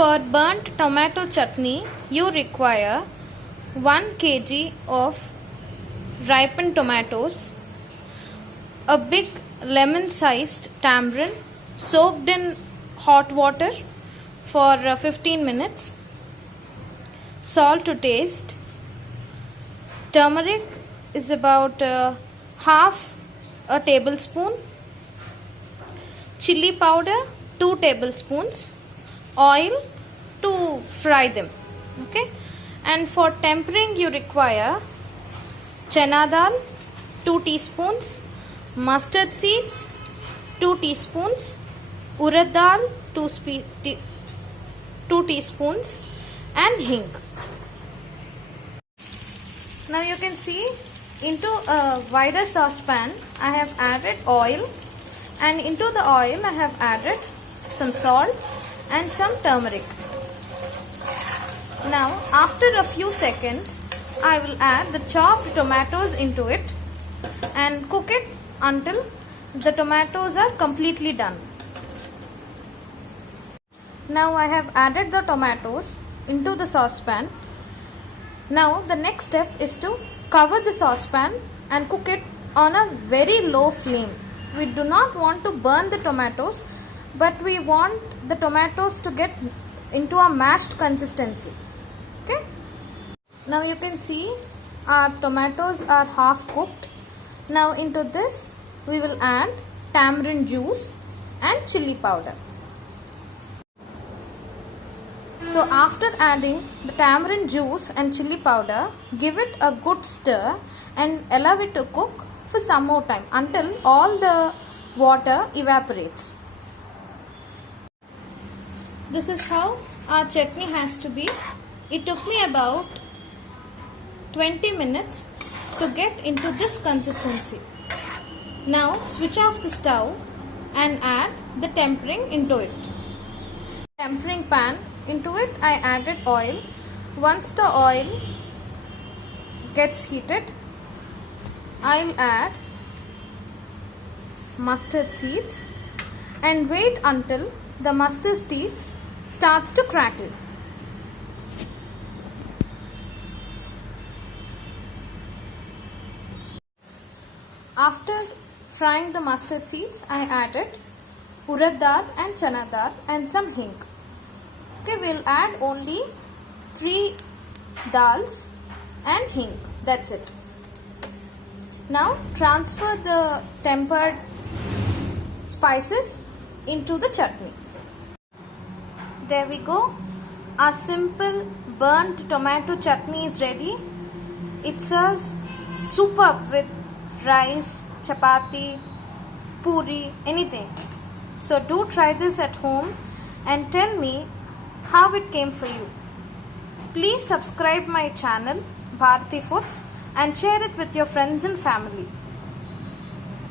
For burnt tomato chutney, you require 1 kg of ripened tomatoes, a big lemon-sized tamarind soaked in hot water for 15 minutes, salt to taste, turmeric is about half a tablespoon, chili powder 2 tablespoons, oil to fry them. Okay, and for tempering you require chana dal 2 teaspoons, mustard seeds 2 teaspoons, urad dal 2 teaspoons, and hing. Now you can see into a wider saucepan I have added oil, and into the oil I have added some salt and some turmeric. Now after a few seconds I will add the chopped tomatoes into it and cook it until the tomatoes are completely done. Now I have added the tomatoes into the saucepan. Now the next step is to cover the saucepan and cook it on a very low flame. We do not want to burn the tomatoes, but we want the tomatoes to get into a mashed consistency. Okay. Now you can see our tomatoes are half cooked. Now into this we will add tamarind juice and chili powder. So after adding the tamarind juice and chili powder, give it a good stir and allow it to cook for some more time until all the water evaporates. This is how our chutney has to be. It took me about 20 minutes to get into this consistency. Now switch off the stove and add the tempering into it. Tempering pan, into it I added oil. Once the oil gets heated, I will add mustard seeds and wait until the mustard seeds starts to crackle. After frying the mustard seeds, I added urad dal and chana dal and some hing. Okay, we'll add only 3 dals and hing. That's it. Now transfer the tempered spices into the chutney. There we go. Our simple burnt tomato chutney is ready. It serves superb with rice, chapati, puri, anything. So do try this at home and tell me how it came for you. Please subscribe my channel Bharati Foods and share it with your friends and family.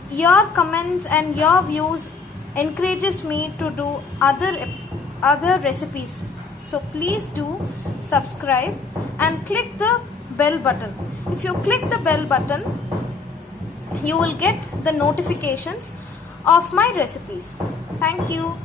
Your comments and your views encourages me to do other recipes. So please do subscribe and click the bell button. If you click the bell button, you will get the notifications of my recipes. Thank you.